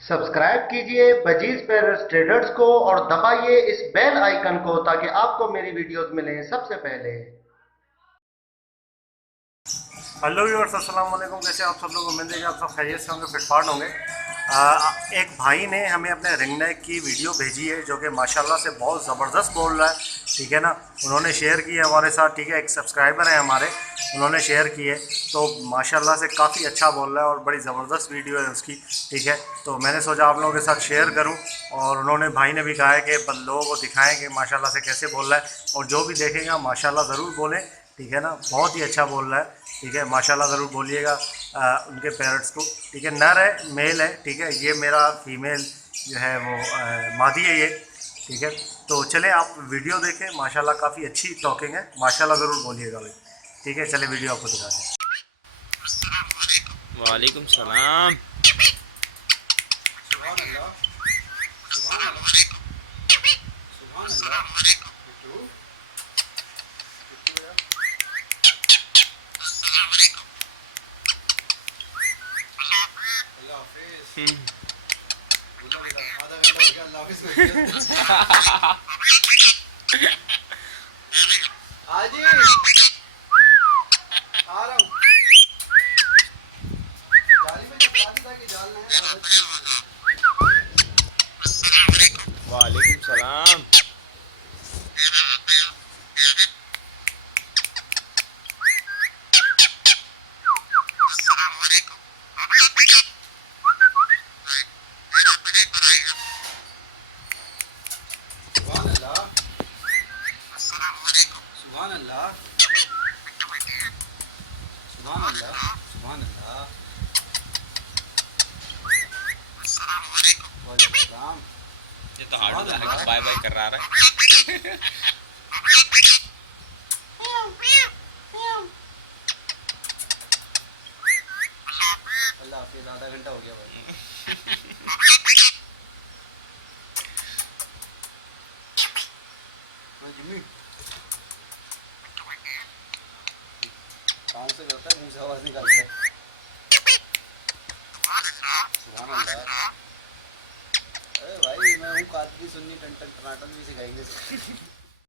Subscribe कीजिए budgies parents traders को और दबाइए इस बेल आइकन को ताकि आपको मेरी वीडियोस मिलें सबसे पहले। हेलो व्यूअर्स, अस्सलाम वालेकुम। कैसे आप सब लोग? उम्मीद है कि आप सब खैरियत से होंगे, फिटफाट होंगे। एक भाई ने हमें अपने रिंग नेक की वीडियो भेजी है जो कि माशाल्लाह से बहुत ज़बरदस्त बोल रहा है, ठीक है ना। उन्होंने शेयर की है हमारे साथ, ठीक है। एक सब्सक्राइबर है हमारे, उन्होंने शेयर की है, तो माशाल्लाह से काफ़ी अच्छा बोल रहा है और बड़ी ज़बरदस्त वीडियो है उसकी, ठीक है। तो मैंने सोचा आप लोगों के साथ शेयर करूँ, और उन्होंने भाई ने भी कहा है कि लोगों को दिखाएँ कि माशाल्लाह से कैसे बोल रहा है, और जो भी देखेगा माशाल्लाह ज़रूर बोलें, ठीक है ना। बहुत ही अच्छा बोल रहा है, ठीक है। माशाल्लाह ज़रूर बोलिएगा उनके पेरेंट्स को, ठीक है। नर है, मेल है, ठीक है। ये मेरा फीमेल जो है वो मादी है ये, ठीक है। तो चले आप वीडियो देखें, माशाल्लाह काफ़ी अच्छी टॉकिंग है, माशाल्लाह ज़रूर बोलिएगा भाई, ठीक है। चले वीडियो आपको दिखाते हैं। वालेकुम सलाम। हाजी आ रहा हूँ। जाली में जो शादी था कि जाल नहीं है। वालेकुम सलाम। सुभान अल्लाह, सुभान अल्लाह, सुभान अल्लाह, सुभान अल्लाह। वालेकुम सलाम। ये तो हार्ड बाय बाय कर रहा है। अल्लाह हाफिज़। आधा घंटा हो गया भाई। हाँ जिम्मी, कान से करता है, मुंह से आवाज़ निकालता है। सुभान अल्लाह। अरे भाई मैं हूँ कादरी सुन्नी टन टन टनाटन भी सिखाएंगे।